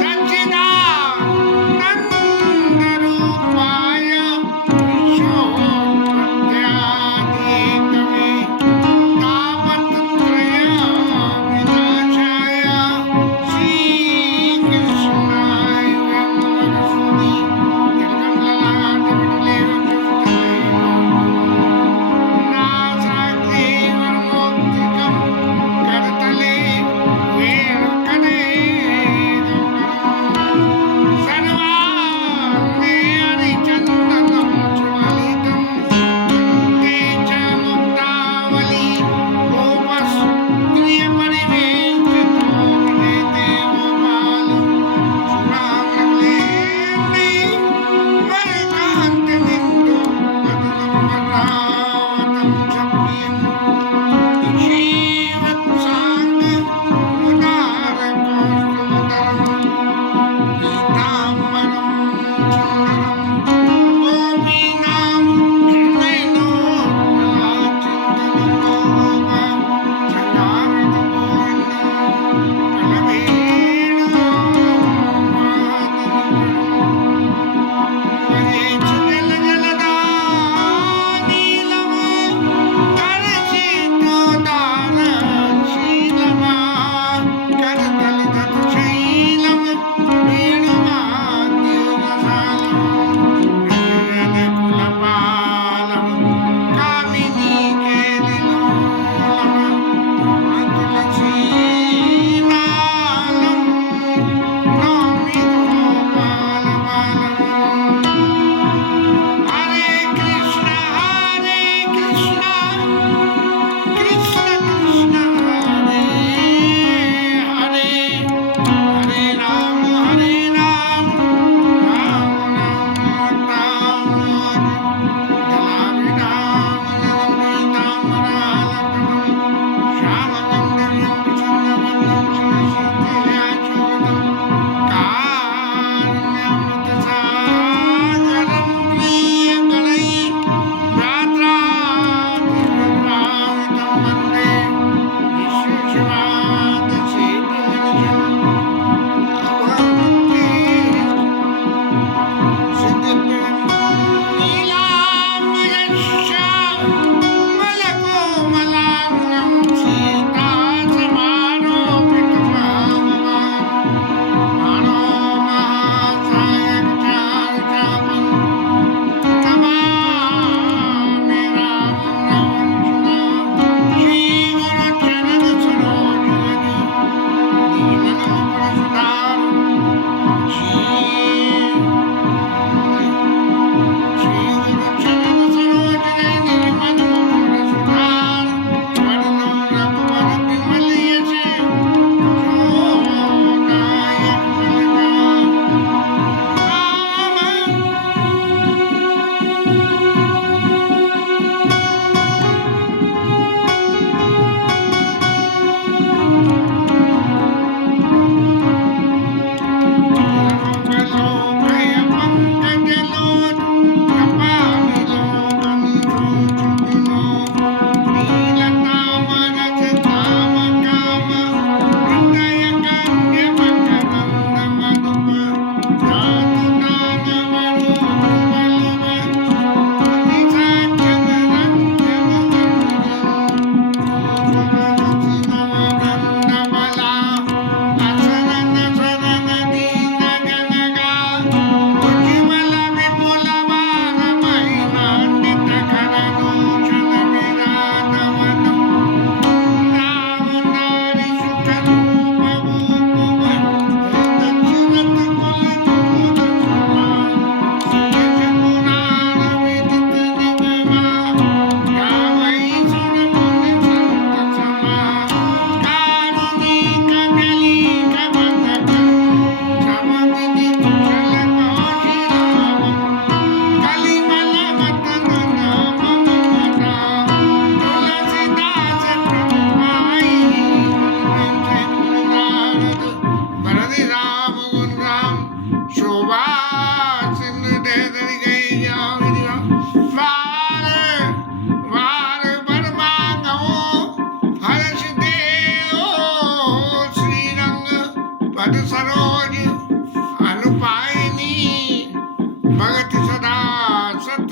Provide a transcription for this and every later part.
सच्चिदानन्दरूपाय विश्वोत्पत्त्यादिहेतवे तापत्रयविनाशाय श्रीकृष्णाय वयं नमः। करतले वेणुकने सरोज अनुपायनी भगत सदा सत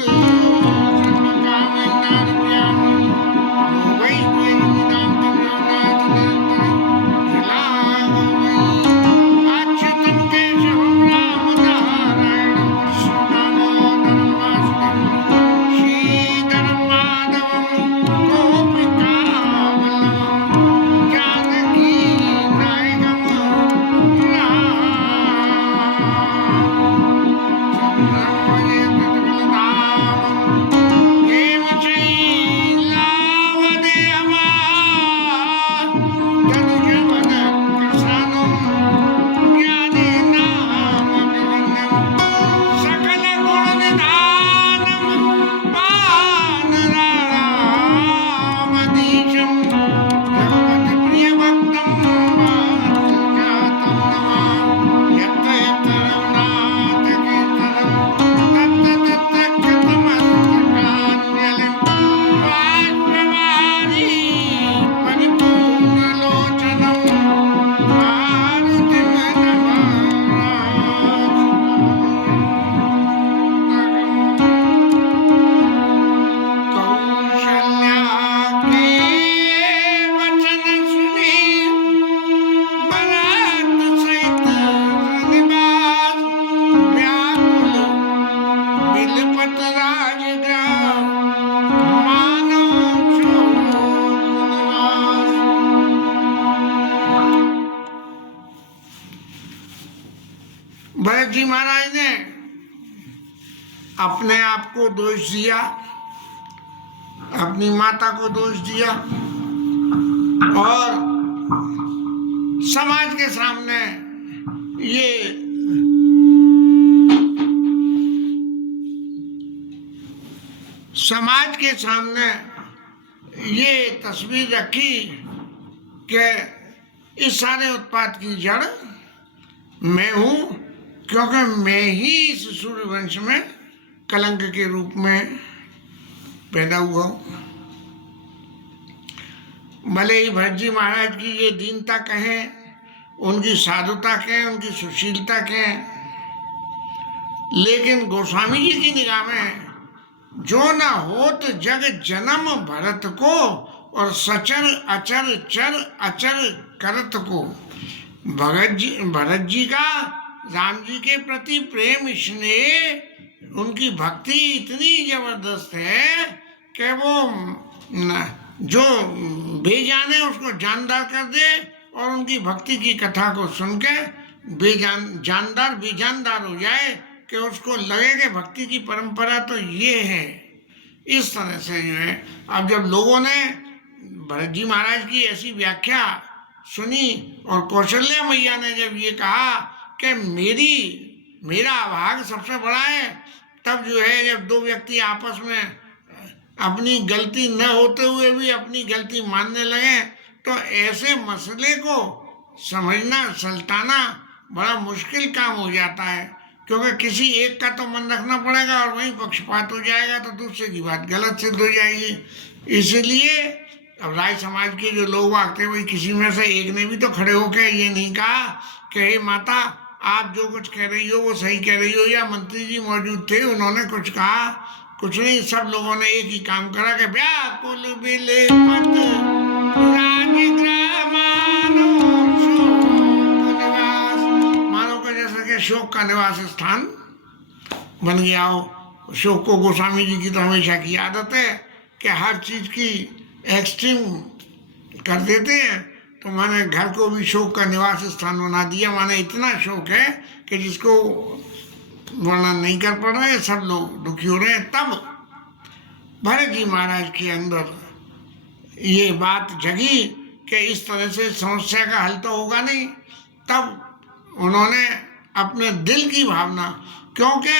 भरत जी महाराज ने अपने आप को दोष दिया, अपनी माता को दोष दिया और समाज के सामने ये तस्वीर रखी कि इस सारे उत्पात की जड़ मैं हूं, क्योंकि मैं ही इस सूर्यवंश में कलंक के रूप में पैदा हुआ हूं। भले ही भरत जी महाराज की ये दीनता कहें, उनकी साधुता कहें, उनकी सुशीलता कहें, लेकिन गोस्वामी जी की निगाह में जो न होत जग जन्म भरत को और सचर अचर चर अचर करत को। भरत जी का राम जी के प्रति प्रेम स्नेह, उनकी भक्ति इतनी जबरदस्त है कि वो जो बेजाने उसको जानदार कर दे और उनकी भक्ति की कथा को सुन के बेजानदार हो जाए कि उसको लगे कि भक्ति की परंपरा तो ये है। इस तरह से जो है, अब जब लोगों ने भरत जी महाराज की ऐसी व्याख्या सुनी और कौशल्या मैया ने जब ये कहा कि मेरा भाग सबसे बड़ा है, तब जो है जब दो व्यक्ति आपस में अपनी गलती न होते हुए भी अपनी गलती मानने लगे, तो ऐसे मसले को समझना सलटाना बड़ा मुश्किल काम हो जाता है, क्योंकि किसी एक का तो मन रखना पड़ेगा और वहीं पक्षपात हो जाएगा तो दूसरे की बात गलत सिद्ध हो जाएगी। इसलिए अब राय समाज के जो लोग आते वही किसी में से एक ने भी तो खड़े होकर ये नहीं कहा कि हे माता आप जो कुछ कह रही हो वो सही कह रही हो, या मंत्री जी मौजूद थे उन्होंने कुछ कहा, कुछ नहीं, सब लोगों ने एक ही काम करा कि व्याकुल बिलपत राजगृह मानो का जैसा कि शोक का निवास स्थान बन गया हो। शोक को गोस्वामी जी की तो हमेशा की आदत है कि हर चीज की एक्सट्रीम कर देते हैं, तो मैंने घर को भी शोक का निवास स्थान बना दिया। माने इतना शोक है कि जिसको वर्णन नहीं कर पा रहे, सब लोग दुखी हो रहे हैं। तब भरत जी महाराज के अंदर ये बात जगी कि इस तरह से समस्या का हल तो होगा नहीं। तब उन्होंने अपने दिल की भावना, क्योंकि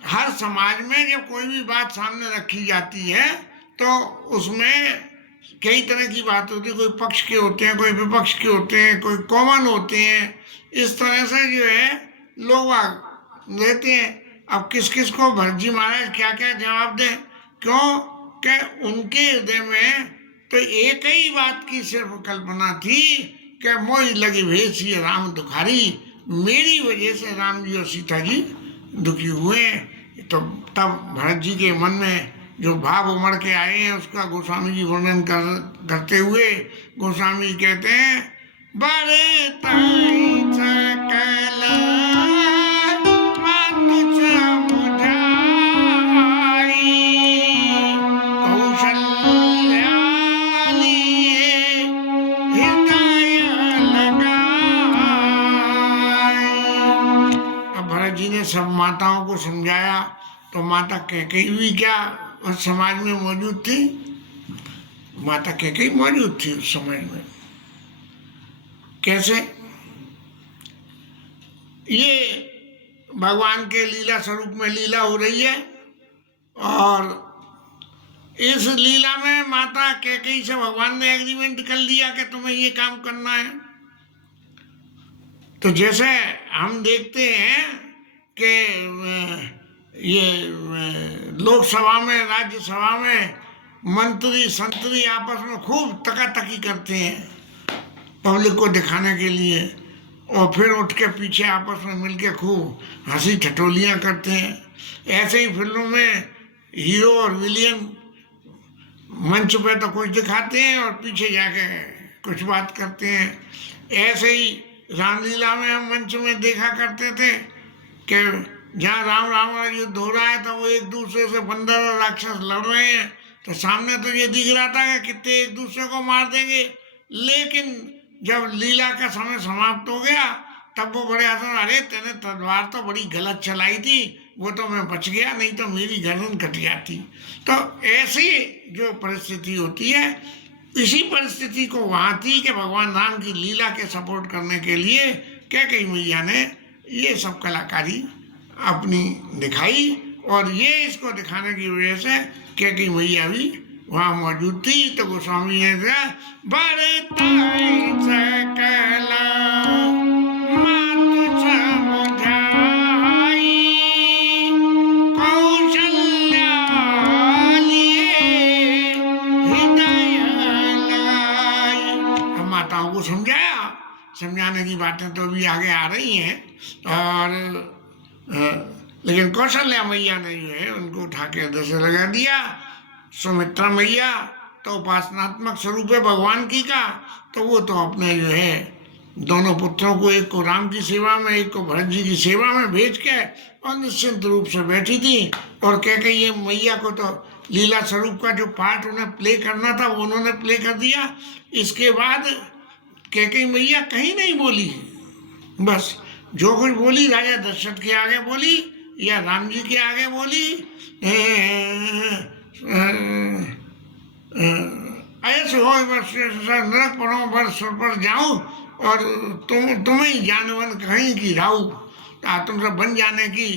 हर समाज में जब कोई भी बात सामने रखी जाती है तो उसमें कई तरह की बात होती है, कोई पक्ष के होते हैं, कोई विपक्ष के होते हैं, कोई कॉमन होते हैं। इस तरह से जो है लोग रहते हैं। अब किस किस को भरत जी महाराज क्या क्या जवाब दें, क्यों कि उनके हृदय में तो एक ही बात की सिर्फ कल्पना थी कि मोहि लगी भेषिए राम दुखारी, मेरी वजह से राम जी और सीता जी दुखी हुए। तो तब भरत जी के मन में जो भाव उमड़ के आए हैं उसका गोस्वामी जी वर्णन करते हुए गोस्वामी कहते हैं, बड़े ताई सकल मातु समुझाई, कौशल्या लिए हृदय लगाई। अब भरत जी ने सब माताओं को समझाया, तो माता कैकेयी भी क्या उस समाज में मौजूद थी? माता कैकेयी मौजूद थी उस समाज में। कैसे? ये भगवान के लीला स्वरूप में लीला हो रही है, और इस लीला में माता कैकेयी से भगवान ने एग्रीमेंट कर लिया कि तुम्हें ये काम करना है। तो जैसे हम देखते हैं कि ये लोकसभा में, राज्यसभा में मंत्री संतरी आपस में खूब तकातकी करते हैं पब्लिक को दिखाने के लिए, और फिर उठ के पीछे आपस में मिलके खूब हंसी ठटोलियाँ करते हैं। ऐसे ही फिल्मों में हीरो और विलियन मंच पे तो कुछ दिखाते हैं और पीछे जाके कुछ बात करते हैं। ऐसे ही रामलीला में हम मंच में देखा करते थे कि जहाँ राम रावण युद्ध हो रहा है तो वो एक दूसरे से बंदर और राक्षस लड़ रहे हैं, तो सामने तो ये दिख रहा था कि कितने एक दूसरे को मार देंगे, लेकिन जब लीला का समय समाप्त हो गया तब वो बड़े आसान, अरे तेने तलवार तो बड़ी गलत चलाई थी, वो तो मैं बच गया, नहीं तो मेरी गर्दन कट जाती। तो ऐसी जो परिस्थिति होती है, इसी परिस्थिति को वहाँ थी कि भगवान राम की लीला के सपोर्ट करने के लिए कैकेयी मैया ने ये सब कलाकारी अपनी दिखाई, और ये इसको दिखाने की वजह से कैकेयी मैया भी वहाँ मौजूद थी। तो गोस्वामी ने कहा, बड़े ताई सकल मातु समुझाई, कौशल्या लिए हृदय लगाई। अब माताओं को समझाया, समझाने की बातें तो भी आगे आ रही हैं, और लेकिन कौशल्या मैया ने जो है उनको उठा के हृदय से लगा दिया। सुमित्रा मैया तो उपासनात्मक स्वरूप है भगवान की का, तो वो तो अपने जो है दोनों पुत्रों को, एक को राम की सेवा में, एक को भरत जी की सेवा में भेज के और निश्चिंत रूप से बैठी थी। और कैकेयी मैया को तो लीला स्वरूप का जो पार्ट उन्हें प्ले करना था वो उन्होंने प्ले कर दिया। इसके बाद कैकेयी मैया कहीं नहीं बोली, बस जो कुछ बोली राजा दशरथ के आगे बोली या राम जी के आगे बोली, ऐसे हो नरक पड़ो वर्ष पर जाऊं और तुम्हें ही जानवन कहीं की राहू, तुम सब बन जाने की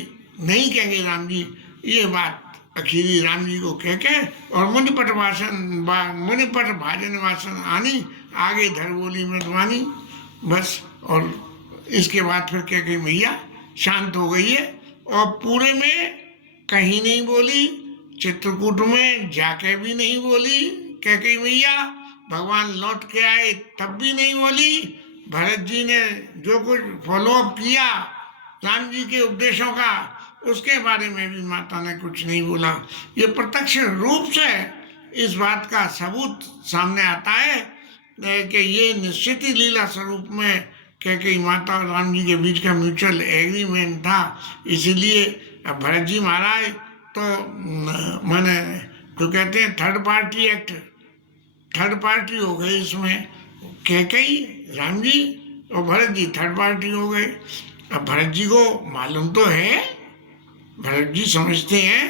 नहीं कहेंगे राम जी। ये बात अखीरी राम जी को कह के और मुनिपट भाजन वासन आनी, आगे धर बोली मृदवानी, बस। और इसके बाद फिर कैकेयी मैया शांत हो गई है, और पूरे में कहीं नहीं बोली, चित्रकूट में जाके भी नहीं बोली कैकेयी मैया, भगवान लौट के आए तब भी नहीं बोली, भरत जी ने जो कुछ फॉलोअप किया राम जी के उपदेशों का उसके बारे में भी माता ने कुछ नहीं बोला। ये प्रत्यक्ष रूप से इस बात का सबूत सामने आता है कि ये निश्चित ही लीला स्वरूप में कैकेयी माता और राम जी के बीच का म्यूचुअल एग्रीमेंट था। इसीलिए अब भरत जी महाराज तो मैंने जो कहते हैं third party act, third party हो गई इसमें, कैकेयी, राम जी और भरत जी थर्ड पार्टी हो गए। अब भरत जी को मालूम तो है, भरत जी समझते हैं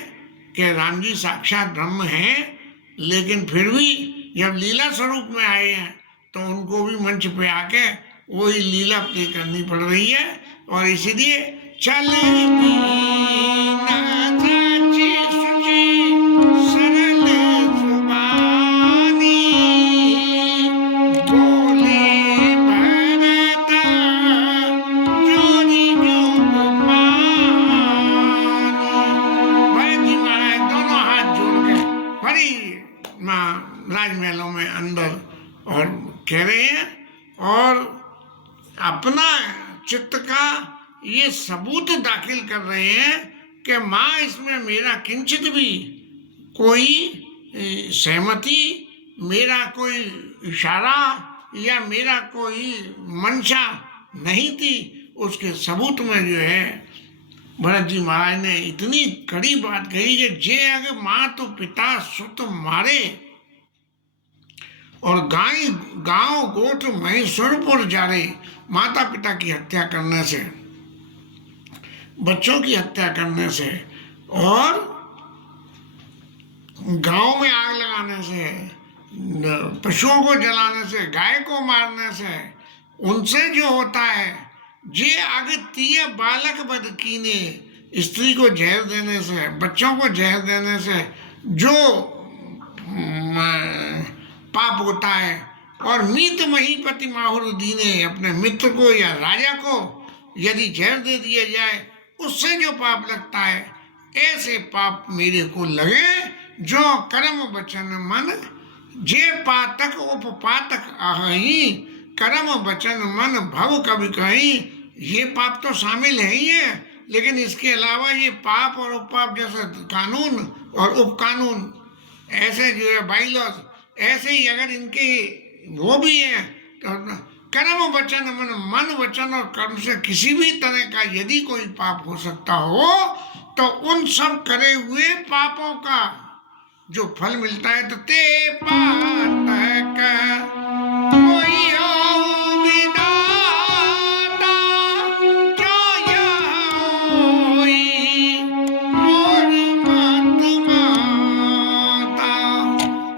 कि राम जी साक्षात ब्रह्म हैं, लेकिन फिर भी जब लीला स्वरूप में आए हैं तो उनको भी मंच पे आके वही लीला प्ले करनी पड़ रही है। और इसीलिए चले राजमहलों में अंदर और कह रहे हैं और अपना चित्त का ये सबूत दाखिल कर रहे हैं कि माँ इसमें मेरा किंचित भी कोई सहमति, मेरा कोई इशारा या मेरा कोई मंशा नहीं थी। उसके सबूत में जो है भरत जी महाराज ने इतनी कड़ी बात कही कि जे अगर माँ तो पिता सुत मारे और गांव गोठ महेश्वरपुर जा रहे, माता पिता की हत्या करने से, बच्चों की हत्या करने से और गांव में आग लगाने से, पशुओं को जलाने से, गाय को मारने से, उनसे जो होता है जे अगतिय बालक बद कीने, स्त्री को जहर देने से, बच्चों को जहर देने से जो पाप होता है, और मीत महीपति माहुर दीने, अपने मित्र को या राजा को यदि जहर दे दिया जाए उससे जो पाप लगता है, ऐसे पाप मेरे को लगे जो कर्म वचन मन जे पातक उपपातक आहही, कर्म वचन मन भव कभी कहीं। ये पाप तो शामिल है ही है, लेकिन इसके अलावा ये पाप और उपपाप जैसे कानून और उपकानून, ऐसे जो है बाइलॉज, ऐसे ही अगर इनके वो भी है तो कर्म वचन मन वचन और कर्म से किसी भी तरह का यदि कोई पाप हो सकता हो तो उन सब करे हुए पापों का जो फल मिलता है तो ते पातक कोई हो विधाता जो होई मोर मत माता।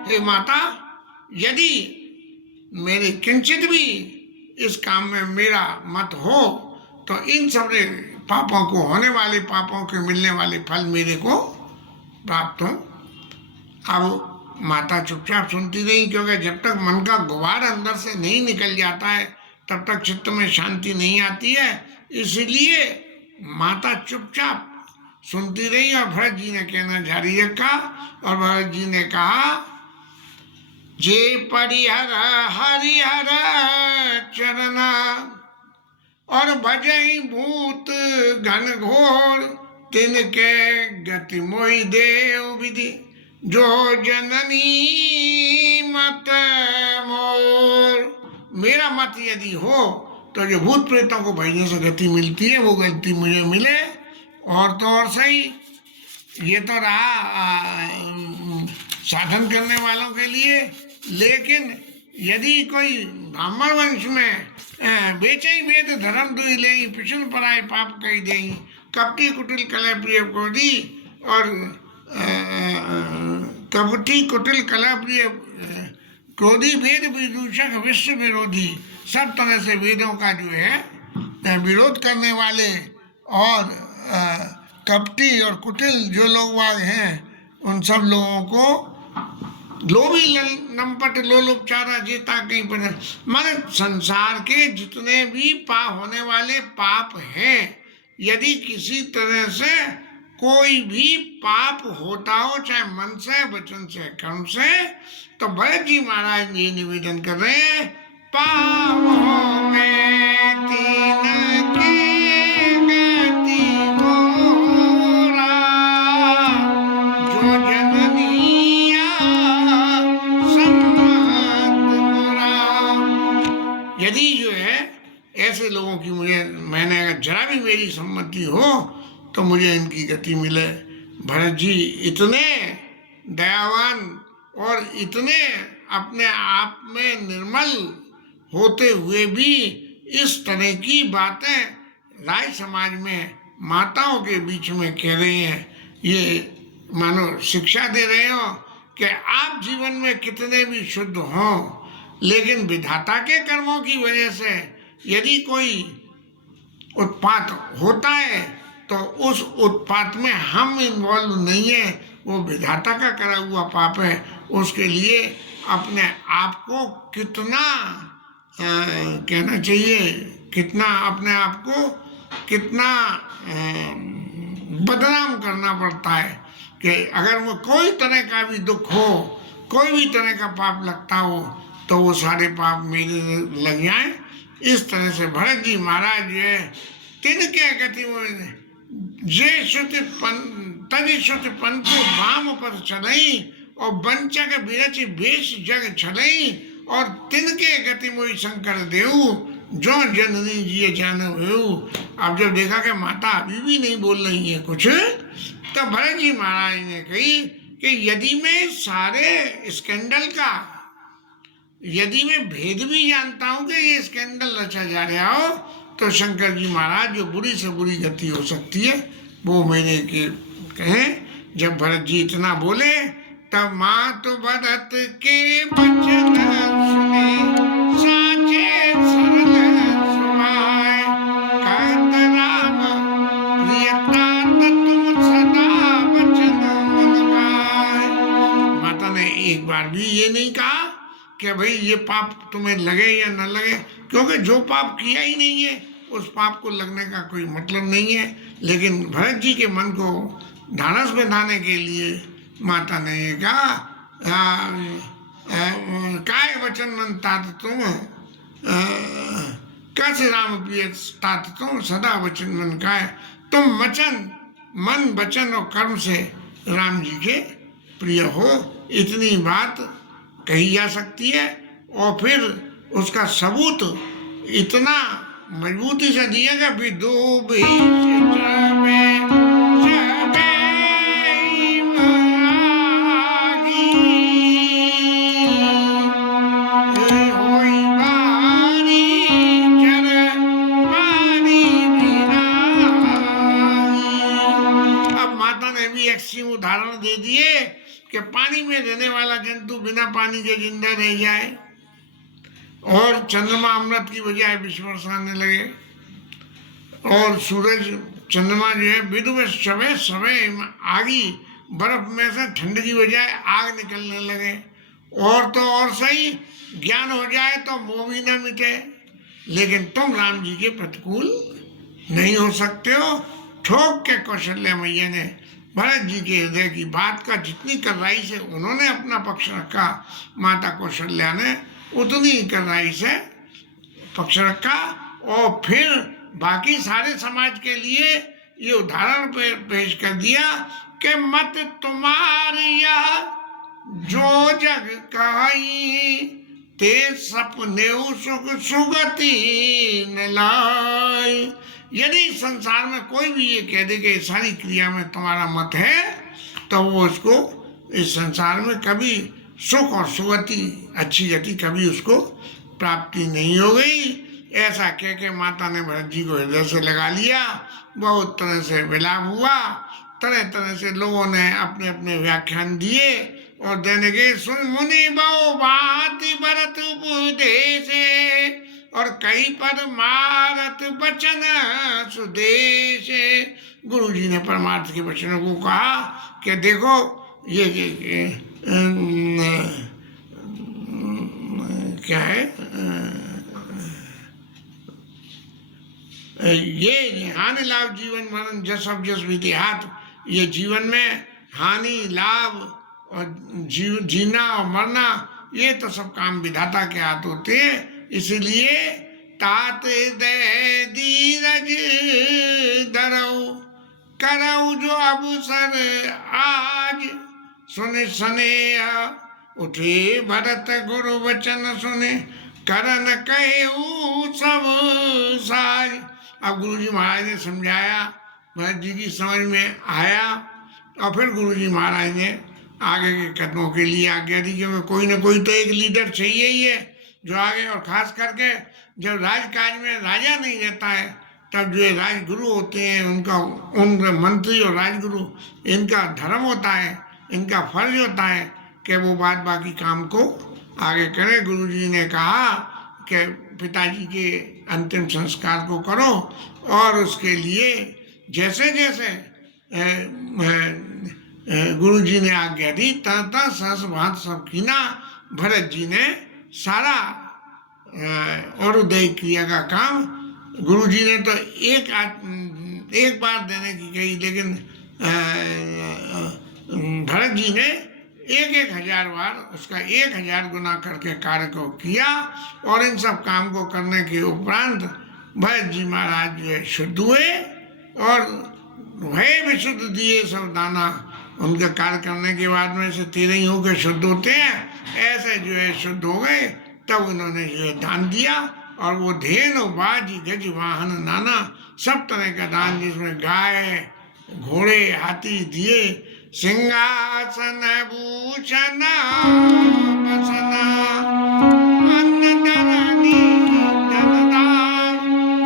हे माता, यदि मेरे किंचित भी इस काम में मेरा मत हो तो इन सब पापों को, होने वाले पापों के मिलने वाले फल मेरे को प्राप्त हो। अब माता चुपचाप सुनती रही, क्योंकि जब तक मन का गुबार अंदर से नहीं निकल जाता है तब तक चित्त में शांति नहीं आती है। इसलिए माता चुपचाप सुनती रही और भरत जी ने कहना जारी रखा। और भरत जी ने कहा, जे परिहर हरिहर चरना और भजई भूत घन घोर, तिनके गति मोहि देव विधि जो जननी मत मोर। मेरा मत यदि हो तो जो भूत प्रेतों को भजने से गति मिलती है वो गति मुझे मिले। और तो और सही, ये तो रहा साधन करने वालों के लिए, लेकिन यदि कोई ब्राह्मण वंश में बेचई वेद धर्म दुई ले, पिछुन पराय पाप कही दे, कपटी कुटिल कलह प्रिय क्रोधी, और कपटी कुटिल कलह प्रिय क्रोधी, वेद विदूषक विश्व विरोधी, सब तरह से वेदों का जो है विरोध करने वाले और कपटी और कुटिल जो लोग हैं, उन सब लोगों को लोभी नंपट लोलुपचारा जेता कहीं पर। माने संसार के जितने भी पाप होने वाले पाप हैं, यदि किसी तरह से कोई भी पाप होता हो, चाहे मन से, वचन से, कर्म से, तो भरत जी महाराज ये निवेदन कर रहे हैं, पापों में तीन की गति मोरा, जो जननिया सम्मत मोरा। यदि जो है ऐसे लोगों की मैंने अगर जरा भी मेरी सम्मति हो तो मुझे इनकी गति मिले। भरत जी इतने दयावान और इतने अपने आप में निर्मल होते हुए भी इस तरह की बातें राय समाज में माताओं के बीच में कह रहे हैं। ये मानो शिक्षा दे रहे हो कि आप जीवन में कितने भी शुद्ध हों, लेकिन विधाता के कर्मों की वजह से यदि कोई उत्पात होता है तो उस उत्पात में हम इन्वॉल्व नहीं है, वो विधाता का करा हुआ पाप है। उसके लिए अपने आप को कितना कहना चाहिए, कितना अपने आप को कितना बदनाम करना पड़ता है कि अगर वो कोई तरह का भी दुख हो, कोई भी तरह का पाप लगता हो तो वो सारे पाप मेरे लग जाएं। इस तरह से भरत जी महाराज जो है तिनके गति में जे श्रुति तज श्रुति पंथु वाम पर चलई और बंचक बिरच बेश जग छलई और तिनके गति मोहि शंकर देऊ जो जननी जी जान भेऊ। अब जब देखा कि माता अभी भी नहीं बोल रही है कुछ, तो भरत जी महाराज ने कही कि यदि मैं सारे स्कैंडल का, यदि मैं भेद भी जानता हूं कि ये स्कैंडल रचा जा रहा हो, तो शंकर जी महाराज जो बुरी से बुरी गति हो सकती है वो मैंने कहे। जब भरत जी इतना बोले तब मात भरत के वचन सुने साचे सरल सुभाए कहत राम प्रियता तुम सदा वचन मन गाए। माता ने एक बार भी ये नहीं कहा कि भाई ये पाप तुम्हें लगे या न लगे, क्योंकि जो पाप किया ही नहीं है उस पाप को लगने का कोई मतलब नहीं है। लेकिन भरत जी के मन को ढाढ़स बंधाने के लिए माता ने ये कहा काय वचन मन तात तुम कैसे राम प्रिय तात तुम सदा वचन मन काय। तुम वचन मन वचन और कर्म से राम जी के प्रिय हो, इतनी बात कही जा सकती है। और फिर उसका सबूत इतना मजबूती से दिएगा भी दो भी उदाहरण दे दिए कि पानी में रहने वाला जंतु बिना पानी के जिंदा रह जाए और चंद्रमा अमृत की बजाय विष बरसाने लगे और सूरज चंद्रमा जो है विदु में सवे सवे आगी बर्फ में से ठंड की बजाय आग निकलने लगे। और तो और सही ज्ञान हो जाए तो मोह भी न मिटे, लेकिन तुम राम जी के प्रतिकूल नहीं हो सकते हो। ठोक के कौशल्या मैया ने भरत जी के हृदय की बात का जितनी कर्राई से उन्होंने अपना पक्ष रखा, माता कौशल्या ने उतनी कर्राई से पक्ष रखा। और फिर बाकी सारे समाज के लिए ये उदाहरण पेश कर दिया कि मत तुम्हारिया जो जग कहाई ते सपने सुख सुगति न लाई। यदि संसार में कोई भी ये कह दे कि सारी क्रिया में तुम्हारा मत है, तो वो उसको इस संसार में कभी सुख और सुगति अच्छी गति कभी उसको प्राप्ति नहीं हो गई। ऐसा कह के माता ने भरत जी को हृदय से लगा लिया। बहुत तरह से विलाप हुआ, तरह तरह से लोगों ने अपने अपने व्याख्यान दिए और देने के सुन मुनि बहु भांति भरत उपदेश और कई पर मारत वचन सुदेश। गुरु जी ने परमार्थ के वचनों को कहा कि देखो ये क्या है, ये हानि लाभ जीवन मरण जस अब जस विधि हाथ। ये जीवन में हानि लाभ और जीना और मरना ये तो सब काम विधाता के हाथ होते हैं। इसलिए तात दे धीरज धरऊ करऊ जो अवसर आज सुने स्नेह उठे भरत गुरु वचन सुने करन कहू सब साज। अब गुरु जी महाराज ने समझाया, भरत जी की समझ में आया और फिर गुरु जी महाराज ने आगे के कदमों के लिए आज्ञा दी कि कोई ना कोई तो एक लीडर चाहिए ही है जो आगे। और खास करके जब राजकाज में राजा नहीं रहता है तब जो राजगुरु होते हैं उनका मंत्री और राजगुरु इनका धर्म होता है, इनका फर्ज होता है कि वो बाकी काम को आगे करें। गुरु जी ने कहा कि पिताजी के अंतिम संस्कार को करो और उसके लिए जैसे जैसे गुरु जी ने आज्ञा दी ता सहस भात सब कीना। भरत जी ने सारा और उदय क्रिया का काम गुरु जी ने तो एक बार देने की कही, लेकिन भरत जी ने एक हजार बार उसका 1000 गुना करके कार्य को किया। और इन सब काम को करने के उपरांत भरत जी महाराज जो है शुद्ध हुए और वह विशुद्ध दिए सब दाना। उनके कार्य करने के बाद में से 13 ही होकर शुद्ध होते हैं, ऐसे जो है शुद्ध हो गए। तब उन्होंने जो है दान दिया और वो धेनु बाज गज वाहन नाना सब तरह का दान, जिसमें गाय घोड़े हाथी दिए, सिंहासन भूषण बसना अन्न धरनी धनदान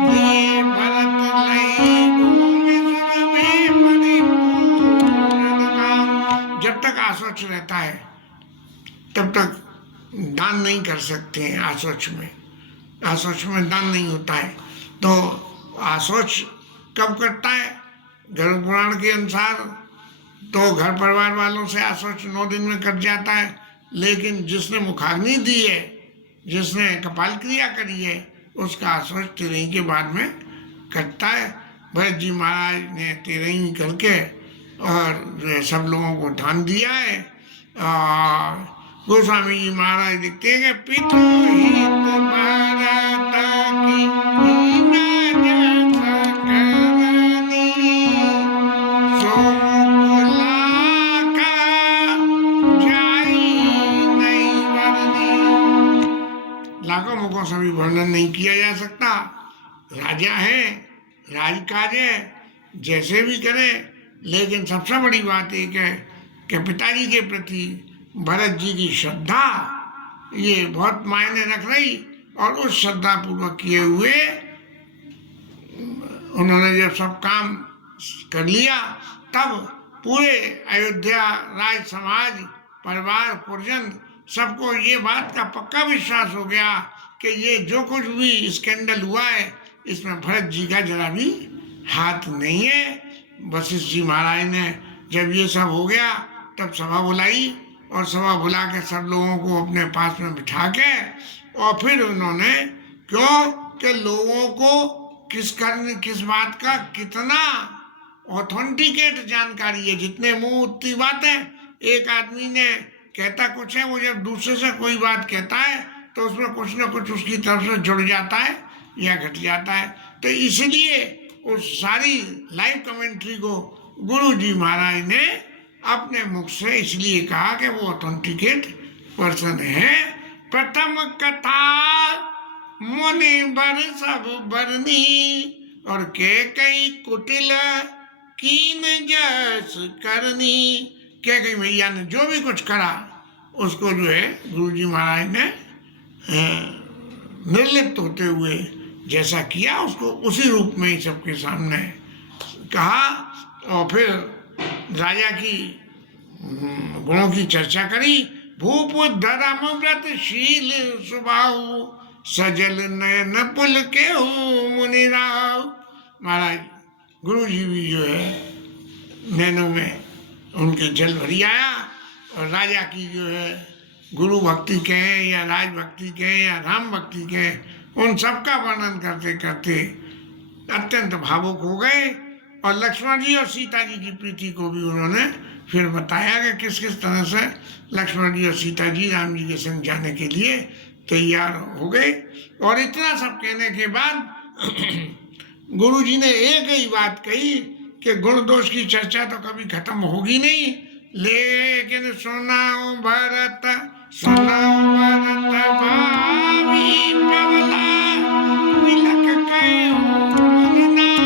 दिए भरत लई भूमि सुर में परिपूर्ण काम। जब तक अस्वच्छ रहता है तब तक दान नहीं कर सकते हैं। अस्वच्छ में दान नहीं होता है। तो अस्वच्छ कब करता है? गरुड़ पुराण के अनुसार तो घर परिवार वालों से अस्वच्छ 9 दिन में कट जाता है, लेकिन जिसने मुखाग्नि दी है, जिसने कपाल क्रिया करी है, उसका अस्वच्छ 13 के बाद में कटता है। भरत जी महाराज ने 13 करके और सब लोगों को दान दिया है। और गोस्वामी जी महाराज लिखते हैं कि पितृहित भारत की हीना जैसा करनी, सो मुकुला का जाई नहीं वर्णी। लाखों मुखों से भी वर्णन नहीं किया जा सकता। राजा है, राजकाज है, जैसे भी करे, लेकिन सबसे बड़ी बात एक है कि पिताजी के प्रति भरत जी की श्रद्धा ये बहुत मायने रख रही। और उस श्रद्धा पूर्वक किए हुए उन्होंने जब सब काम कर लिया, तब पूरे अयोध्या राज समाज परिवार परिजन सबको ये बात का पक्का विश्वास हो गया कि ये जो कुछ भी स्कैंडल हुआ है इसमें भरत जी का जरा भी हाथ नहीं है। वशिष्ठ जी महाराज ने जब ये सब हो गया तब सभा बुलाई और सभा बुला के सब लोगों को अपने पास में बिठा के और फिर उन्होंने क्यों कि लोगों को किस बात का कितना ऑथेंटिकेट जानकारी है। जितने मुंह उतनी बातें। एक आदमी ने कहता कुछ है, वो जब दूसरे से कोई बात कहता है तो उसमें कुछ ना कुछ उसकी तरफ से जुड़ जाता है या घट जाता है। तो इसलिए उस सारी लाइव कमेंट्री को गुरु जी महाराज ने अपने मुख से इसलिए कहा कि वो ऑथेंटिकेट पर्सन है। प्रथम कथा मुनि बर सब बरनी और के कई कुटिल कीन जस करनी। के कई भैया ने जो भी कुछ करा उसको जो है गुरु जी महाराज ने निर्लिप्त होते हुए जैसा किया उसको उसी रूप में ही सबके सामने कहा। और फिर राजा की गुणों की चर्चा करी। भूप धर्म व्रत शील सुभाऊ सजल नयन पुल के मुनि राव। महाराज गुरु जी भी जो है नैनों में उनके जल भरी आया। और राजा की जो है गुरु भक्ति कहें या राज भक्ति कहें या राम भक्ति कहें, उन सबका वर्णन करते करते अत्यंत भावुक हो गए। और लक्ष्मण जी और सीता जी की प्रीति को भी उन्होंने फिर बताया कि किस किस तरह से लक्ष्मण जी और सीता जी राम जी के संग जाने के लिए तैयार हो गए। और इतना सब कहने के बाद गुरु जी ने एक ही बात कही कि गुण दोष की चर्चा तो कभी खत्म होगी नहीं, लेकिन सुनाओ भरत भावी प्रबला विलक कयो मुनिनाथ,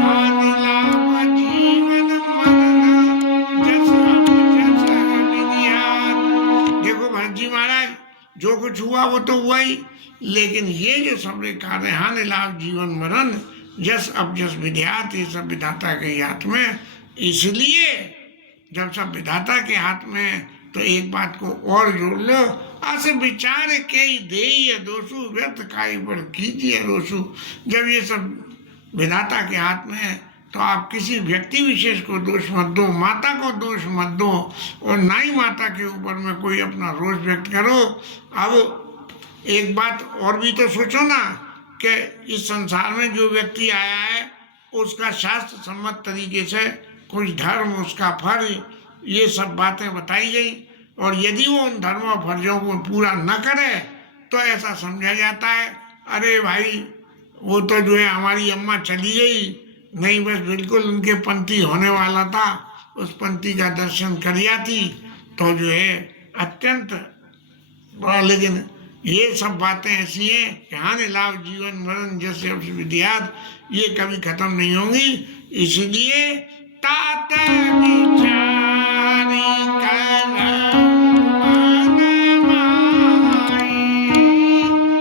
हानि लाभ जीवन मरण जस जस विधियात। देखो भरत जी महाराज, जो कुछ हुआ वो तो हुआ ही, लेकिन ये जो सबने कार्य हानि लाभ जीवन मरण जस अब जस विधियात, ये सब विधाता के हाथ में। इसलिए जब सब विधाता के हाथ में, तो एक बात को और जोड़ लो, अस विचार के दे दोषु व्यर्थ काई पर कीजिए रोषु। जब ये सब विधाता के हाथ में है तो आप किसी व्यक्ति विशेष को दोष मत दो, माता को दोष मत दो, और ना ही माता के ऊपर में कोई अपना रोष व्यक्त करो। अब एक बात और भी तो सोचो ना कि इस संसार में जो व्यक्ति आया है उसका शास्त्र सम्मत तरीके से कुछ धर्म, उसका फर्ज, ये सब बातें बताई गई। और यदि वो उन धर्म और फर्जों को पूरा न करे तो ऐसा समझा जाता है, अरे भाई वो तो जो है हमारी अम्मा चली गई, नहीं बस बिल्कुल उनके पंथी होने वाला था, उस पंथी का दर्शन कर आती तो जो है अत्यंत बड़ा। लेकिन ये सब बातें ऐसी हैं कि हानि लाभ जीवन मरण जैसे विद्यात ये कभी खत्म नहीं होंगी। इसलिए तात विचारी कर मन माई,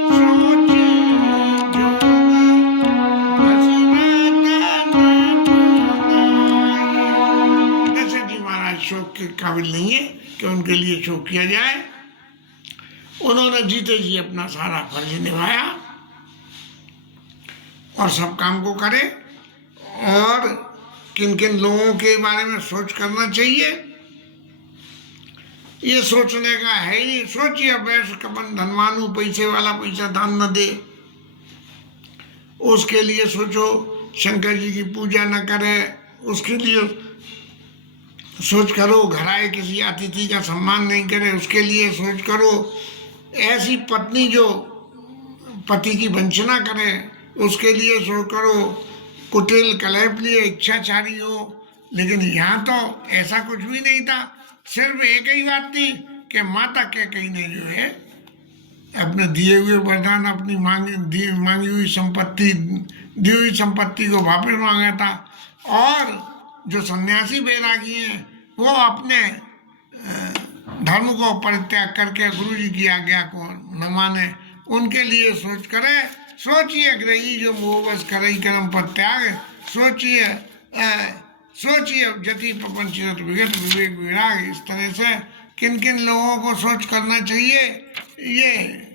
सोच जोग दशरथ न पुनाई। दशरथ जी महाराज शोक के काबिल नहीं है कि उनके लिए शोक किया जाए। उन्होंने जीते जी अपना सारा फर्ज निभाया और सब काम को करे। और किन किन लोगों के बारे में सोच करना चाहिए, ये सोचने का है ही। सोचिए वैश्य कपन धनवानु पैसे वाला पैसा दान न दे, उसके लिए सोचो। शंकर जी की पूजा न करे, उसके लिए सोच करो। घर आए किसी अतिथि का सम्मान नहीं करे, उसके लिए सोच करो। ऐसी पत्नी जो पति की वंचना करे, उसके लिए सोच करो। कुटिल कलह लिए इच्छाचारी हो। लेकिन यहाँ तो ऐसा कुछ भी नहीं था। सिर्फ एक ही बात थी कि माता कैकेयी ने जो है अपने दिए हुए वरदान, अपनी मांगी हुई संपत्ति, दी हुई संपत्ति को वापस मांगा था। और जो सन्यासी बैरागी हैं वो अपने धर्म को परित्याग करके गुरु जी की आज्ञा को न माने, उनके लिए सोच करे। सोचिए ग्रही जो मोहवश करई कर्म पर त्याग। सोचिए सोचिए जति प्रपंचित विगत विवेक विराग। इस तरह से किन किन लोगों को सोच करना चाहिए, ये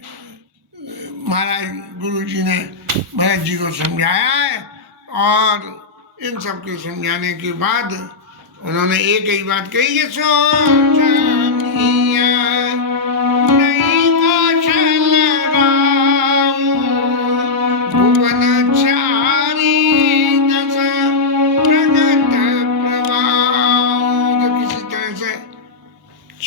महाराज गुरु जी ने महाराज जी को समझाया है। और इन सब के समझाने के बाद उन्होंने एक ही बात कही कि सोचनिया नहीं कौशल राम भुवन चारी दस प्रगट प्रभाव। तो किसी तरह से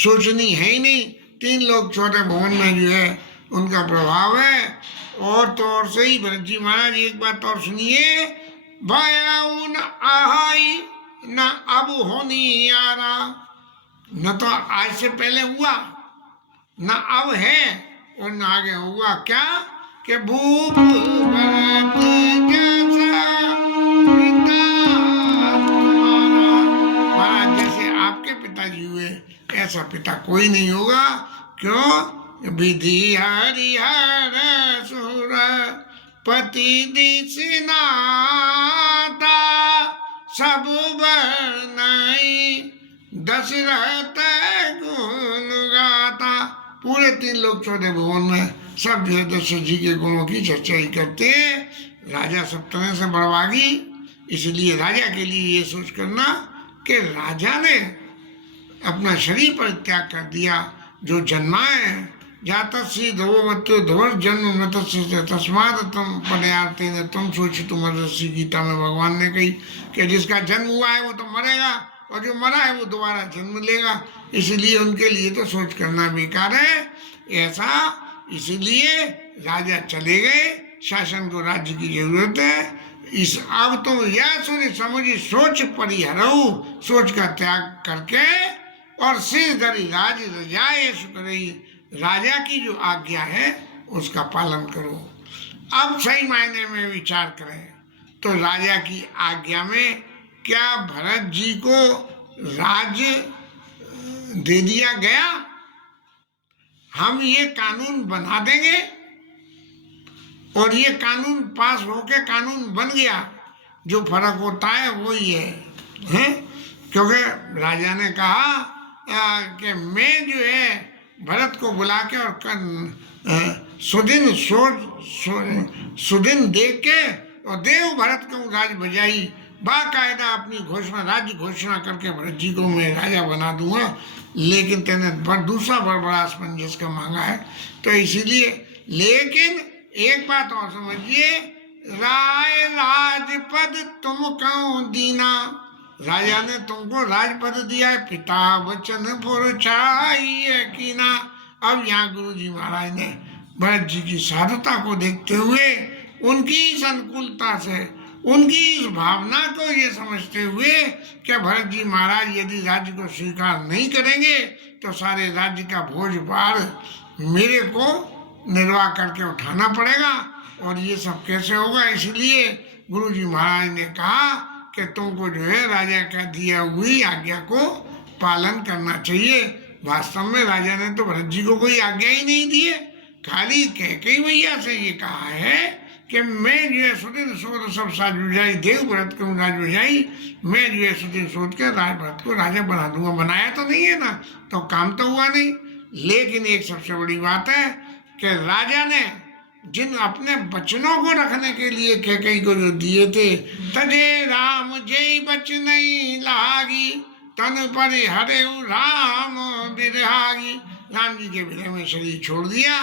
सोचनी है ही नहीं। 3 लोग छोटे भवन में जो है उनका प्रभाव है। और तो और से ही भरत जी महाराज एक बात और सुनिए, भयाउन आहाई न अब होनी यारा। न तो आज से पहले हुआ, न अब है और न आगे होगा। क्या कि भूप भरत जैसा पिता तुम्हारा। महाराज जैसे आपके पिताजी हुए ऐसा पिता कोई नहीं होगा। क्यों? विधि हरिहर सुर पति दिशनाता सब वर्णई दशरथ गुण गाता। पूरे 3 लोग छोटे भवन में सब जो है दशरथ जी के गुणों की चर्चा ही करते हैं। राजा सब तरह से बड़वागी। इसलिए राजा के लिए ये सोच करना कि राजा ने अपना शरीर पर त्याग कर दिया। जो जन्माए जातस्य ध्रुव मृत्यु ध्रुव जन्म मृतस्य तस्मात् तम पदयार्थे ने तुम सोची तुम रसी। गीता में भगवान ने कही कि जिसका जन्म हुआ है वो तो मरेगा और जो मरा है वो दोबारा जन्म लेगा। इसलिए उनके लिए तो सोच करना बेकार है। ऐसा इसलिए राजा चले गए। शासन को राज्य की जरूरत है। इस अब तुम यह सुनी समझी सोच परिहरऊ। सोच का त्याग करके और सिर धरी राज रजाए सुकरई। राजा की जो आज्ञा है उसका पालन करो। अब सही मायने में विचार करें तो राजा की आज्ञा में क्या भरत जी को राज दे दिया गया? हम ये कानून बना देंगे और ये कानून पास होके कानून बन गया। जो फर्क होता है वो ही है? क्योंकि राजा ने कहा कि मैं जो है भरत को बुला के और सुदिन देख के और देव भरत को राज बजाई। बाकायदा अपनी घोषणा राज्य घोषणा करके भरत जी को मैं राजा बना दूंगा। लेकिन तेने दूसरा बड़ा असमंजस का मांगा है। तो इसीलिए लेकिन एक बात और समझिए, राय राजपद तुम कहो दीना। राजा ने तुमको राजपद दिया है, पिता वचन पुरछाई कीना। अब यहाँ गुरु जी महाराज ने भरत जी की साधुता को देखते हुए, उनकी इस अनुकूलता से, उनकी इस भावना को ये समझते हुए कि भरत जी महाराज यदि राज्य को स्वीकार नहीं करेंगे तो सारे राज्य का बोझ भार मेरे को निर्वाह करके उठाना पड़ेगा, और ये सब कैसे होगा। इसलिए गुरु जी महाराज ने कहा कि तुमको जो है राजा का दिया हुई आज्ञा को पालन करना चाहिए। वास्तव में राजा ने तो भरत जी को कोई आज्ञा ही नहीं दी है, खाली कैकेयी मैया से ये कहा है कि मैं जो है सुदिन सोच सब साज बुझाई, देव भरत को राज बुझाई, मैं जो है सुदिन सोच के राज भरत को राजा बना दूंगा। बनाया तो नहीं है ना, तो काम तो हुआ नहीं। लेकिन एक सबसे बड़ी बात है कि राजा ने जिन अपने वचनों को रखने के लिए कैकेयी को जो दिए थे, तजे राम जय बचन लागी, तन पर हरे राम बिरहागी। राम जी के विरह में शरीर छोड़ दिया,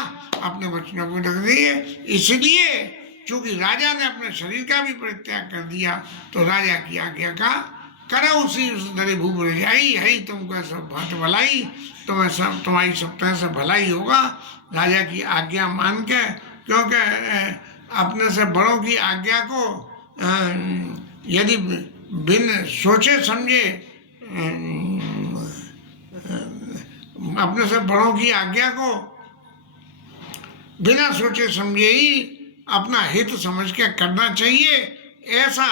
अपने वचनों को रख दिए। इसलिए चूंकि राजा ने अपने शरीर का भी परित्याग कर दिया, तो राजा की आज्ञा का करो उसी दरे भूप जाई, है तुमको सब भात भलाई, तुम्हें सब तुम्हारी सब तरह से भलाई होगा। राजा की आज्ञा मान के, क्योंकि अपने से बड़ों की आज्ञा को यदि बिन सोचे समझे, अपने से बड़ों की आज्ञा को बिना सोचे समझे ही अपना हित समझ के करना चाहिए, ऐसा।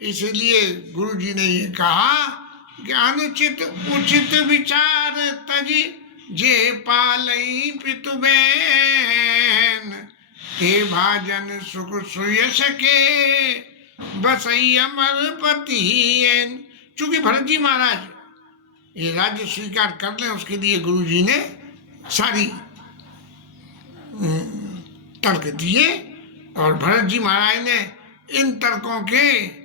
इसलिए गुरु जी ने ये कहा कि अनुचित उचित विचार तजी, जे पालई पितु बैन, हे भाजन सुख सुयश के, बसई अमर पति। चूंकि भरत जी महाराज ये राज्य स्वीकार कर लें, उसके लिए गुरु जी ने सारी तर्क दिए, और भरत जी महाराज ने इन तर्कों के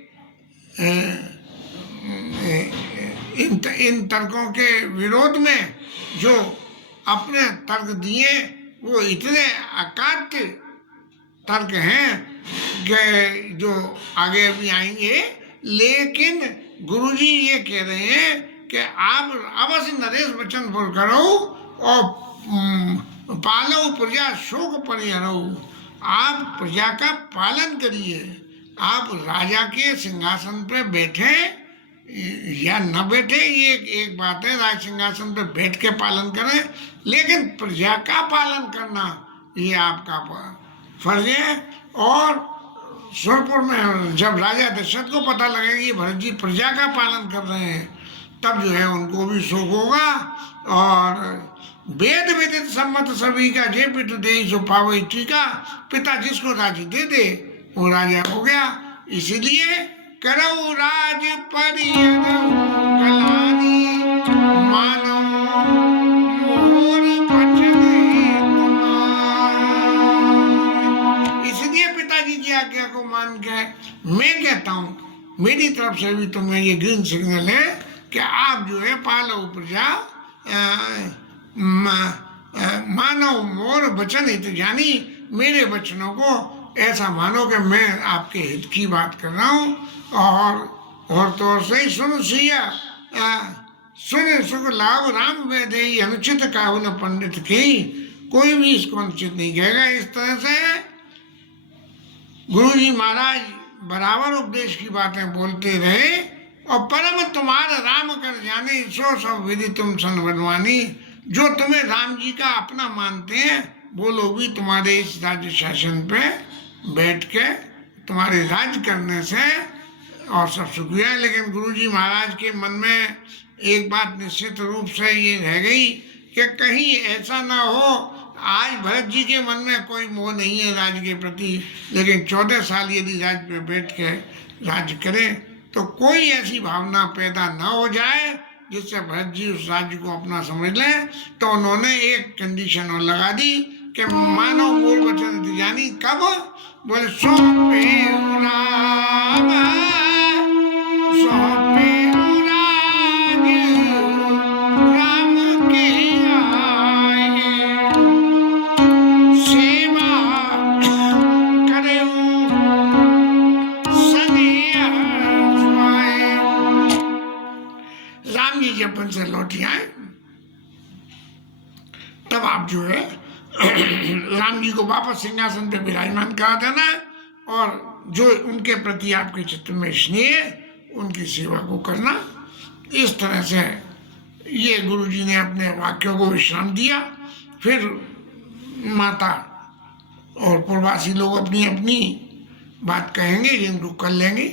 इन तर्कों के विरोध में जो अपने तर्क दिए वो इतने अकाट्य तर्क हैं कि जो आगे भी आएंगे। लेकिन गुरुजी ये कह रहे हैं कि आप अवश्य नरेश वचन बोल करो और पालो प्रजा शोक परिहरो। आप प्रजा का पालन करिए, आप राजा के सिंहासन पे बैठे या न बैठे ये एक बात है, राज सिंहासन पे बैठ के पालन करें, लेकिन प्रजा का पालन करना ये आपका फर्ज है। और सुरपुर में जब राजा दशरथ को पता लगेगा कि भरत जी प्रजा का पालन कर रहे हैं, तब जो है उनको भी शोक होगा। और वेद विदित सम्मत सभी का जे पितु दे सो पावई टीका, पिता जिसको राज्य दे दे वो राजा हो गया। इसीलिए करो राज परियन कलानी, मानो मोर वचन तुम्हारे। इसलिए पिताजी की आज्ञा को मान के मैं कहता हूँ, मेरी तरफ से भी तुम्हें ये ग्रीन सिग्नल है कि आप जो है पालो प्रजा मानो मोर वचन हित जानी, मेरे वचनों को ऐसा मानो कि मैं आपके हित की बात कर रहा हूँ। और तो सही सुन सिया सुन सुख लाभ राम वेदे, अनुचित काहु न पंडित की, कोई भी इसको अनुचित नहीं कहेगा। इस तरह से गुरु जी महाराज बराबर उपदेश की बातें बोलते रहे। और परम तुम्हारा राम कर जाने, सो सब विधि तुम सन बनवानी। जो तुम्हें राम जी का अपना मानते हैं वो लोग भी तुम्हारे इस राज्य शासन पे बैठ के तुम्हारे राज करने से और सब सुख हुआ। लेकिन गुरु जी महाराज के मन में एक बात निश्चित रूप से ये रह गई कि कहीं ऐसा ना हो, आज भरत जी के मन में कोई मोह नहीं है राज्य के प्रति, लेकिन 14 साल यदि राज्य पे बैठ के राज्य करें तो कोई ऐसी भावना पैदा न हो जाए जिससे भरत जी उस राज्य को अपना समझ लें। तो उन्होंने एक कंडीशन और लगा दी कि मानो मोर वचन जानी, कब बोले सौंपे राम सौंपे राज राम के आए, सेवा करे सने सुहाए। जपन से लौटी आए, तब आप जो है राम जी को वापस सिंहासन पे विराजमान करा देना है, और जो उनके प्रति आपके चित्त में स्नेह है उनकी सेवा को करना। इस तरह से ये गुरु जी ने अपने वाक्यों को विश्राम दिया। फिर माता और पूर्ववासी लोग अपनी अपनी बात कहेंगे, जिनको कर लेंगे।